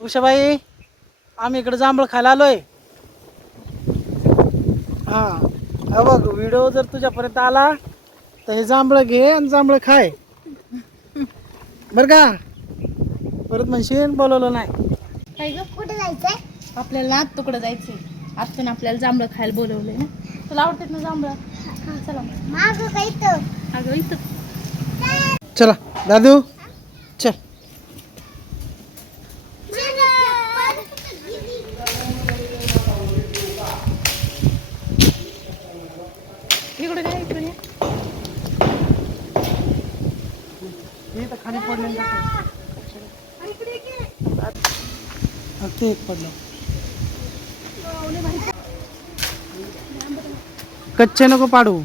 उषाबाई आम्ही इकडे जांभळ खायला आलोय. हा हा बघ व्हिडिओ जर तुझ्यापर्यंत आला तर हे जांभळ घे आणि जांभळ खाय बर का. परत म्हणशील बोलवलं नाही. काय ग कुठे जायचंय? आपल्याला आत्तूकडे जायचंय. आत्तून आपल्याला जांभळं खायला बोलवलंय ना. तुला आवडतात ना जांभळं? चला मागं काय इथं? अगं इथं. चला दादू चल. इकडे काय इकडे खाली पडले ते एक पडलं. कच्चे नको पाडू,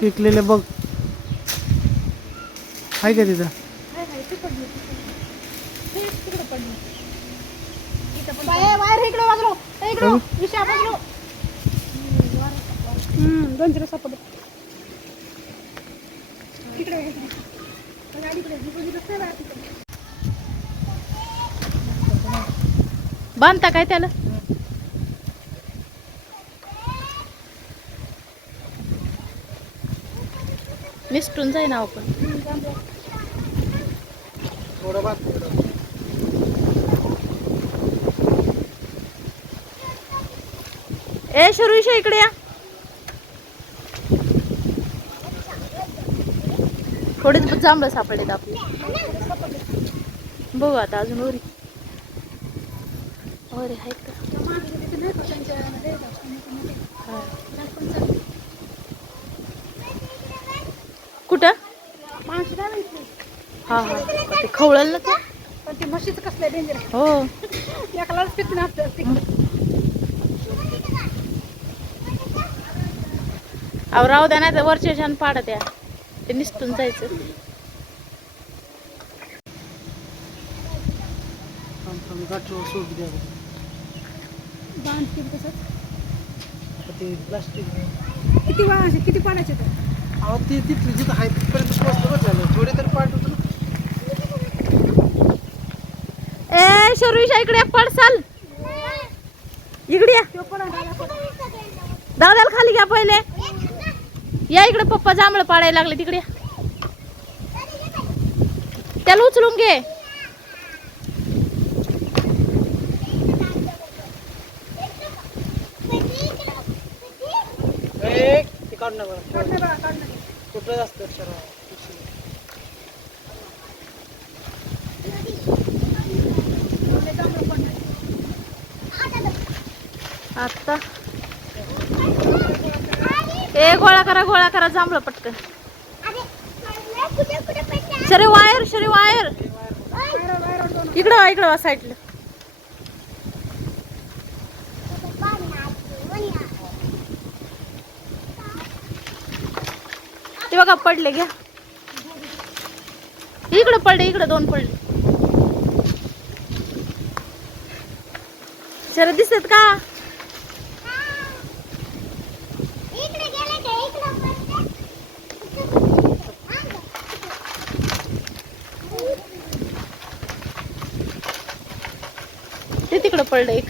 पिकलेले बघ. आहे का तिथं? दोन सापडलं. बांधता काय त्याला? निसटून जाई ना आपण. ए शरुषा इकडे या. थोडेच जांभळं सापडलेत आपले. बघू आता अजून वरी वरी आहेत का? कुठं? हा हा ते खवळल ना ते. पण ते म्हशीचं कसलं डेंजर आहे. हो एकालाच पिकून असतं. अहो राहू द्या नाही तर वरच्या छान पाडत या. ते निसटून जायचं. प्लास्टिक किती पाण्याचे तर अहो ते तिथली जिथं आहे तिथपर्यंत पोहोचलं बरं झालं. थोडे तरी पाठ होतं. ए शर्विशा इकडे पडसाल. इकडे या. दादाला खाली घ्या पहिले. या इकडे पप्पा जांभळं पाडायला लागले तिकडे. त्याला उचलून घे. कुठं जास्त आता ए गोळा करा जांभळं पटकन. शरी वायर इकडं साईडला. ते बघा पडले घ्या. इकडं पडले, इकडं दोन पडले. शरद दिसत का? ते तिकडं पडलं एक.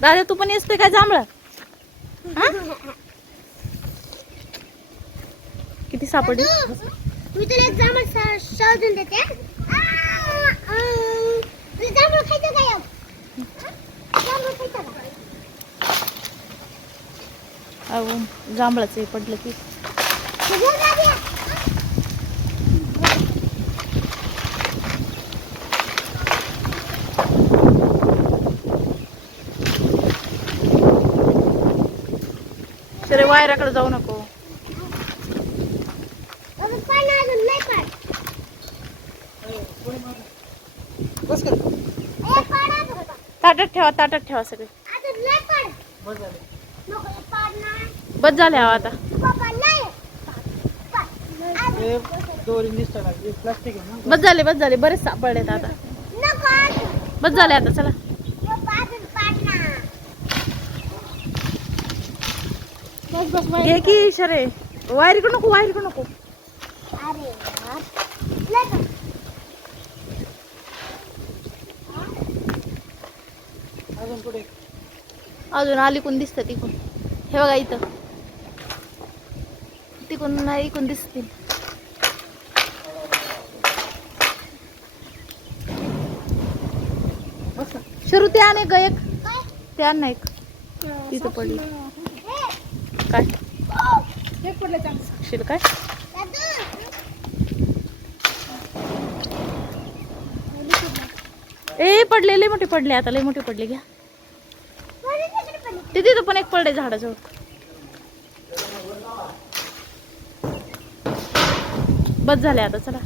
दादा तू पण येतोय काय जांभळं? किती सापडली? मी तुला एक जांभळ शोधून देते. तुला जांभळ खायचं काय? जांभळ खायचं का? अहो जांभळाच पडलं की. शरे वायराकडे जाऊ नको. ताटात ठेवा सगळे. बस झाले आता. बस झाले बरेच सापडलेत आता. बस झाले आता चला. बस बस घे की इशारे. वायरी नको नको. अरे यार. ले ना. अजून पुढे. अजून अलीकून दिसतं तिकून. हे बघा इथं तिकून नाही इकून दिसतील. शरू ते आण एक एक ते आण ना एक तिथं पडली काय एक पडलं चांगलं. शिल काय ए पडले लय मोठे पडले आता लय मोठे पडले घ्या. ते तिथं पण एक पडले झाडाजवळ. बस झाले आता चला.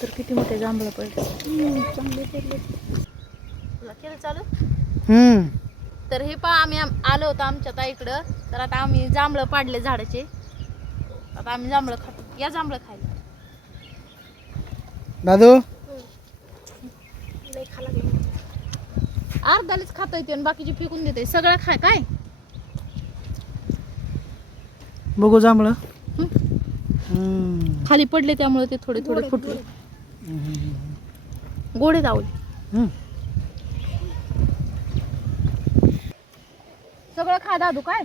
तर किती मोठे जांभळं पडले. चांगले पडले. तुला केलं चालू. हम्म. तर हे पहा आम्ही आलो होतो आमच्या ताईकडं. तर आता आम्ही जांभळं पाडले झाडाचे. आता आम्ही जांभळं खातो. या जांभळं खायला. दादू लय खा लागलं. अर्धालीच खाता येते आणि बाकीचे फेकून देते. सगळं खाय काय बघू जांभळं. खाली पडले त्यामुळे ते थोडे थोडे फुटले. गोडे दावले. सगळं खा दादू काय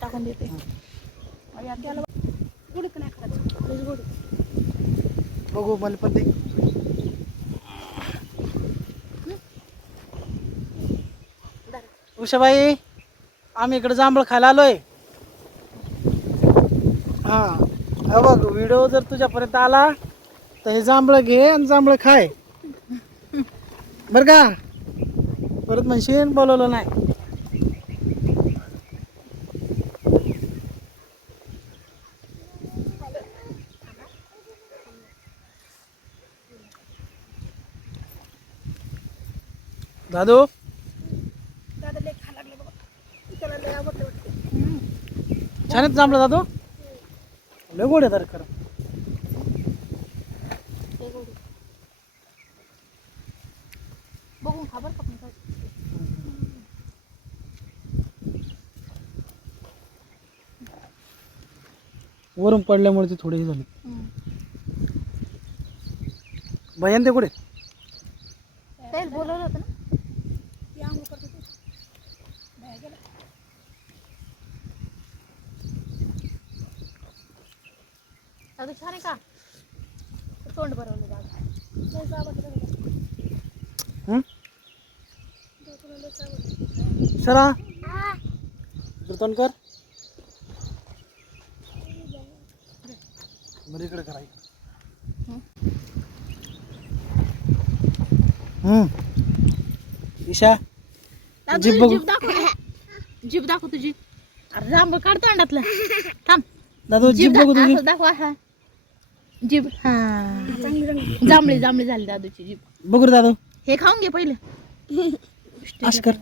टाकून देते. गोडी पण नाही खायचं. लयच गोडी. बघू मला पण दे. उषाबाई आम्ही इकडे जांभळ खायला आलोय. हा हा बघ व्हिडिओ जर तुझ्यापर्यंत आला तर हे जांभळं घे आणि जांभळं खाय बरं का. परत म्हणशील बोलवलं नाही. दादू दादा लय खा लागले बघा. त्याला लय आवडलं वाटतं. छान आहेत जांभळं दादू. लय गोड आहे खरं. बघून खा बरं का पण काय. वरून पडल्यामुळे ते थोडे झाले. भयन ते कुठे. तेल बोलवलं होतं ना. ती आंघोळ करते ते. बाहेर गेला. दादू छान आहे का. तोंड भरवलं दादा. लयच आवडलं बघा. हं? तुला लयच आवडलं. सरा तोंड कर. बरं इकडे करा. ईशा दादू जीभ बघू. जीभ दाखव. जीभ दाखव तुझी. अरे जांभळ काढ तोंडातलं. थांब. दादू जीभ बघू तुझी. असं दाखव असा. जीभ हा चांगली रंग. जांभळी जांभळी झाली दादूची जीभ. बघू रे दादू. हे खाऊन घे पहिले. असं कर.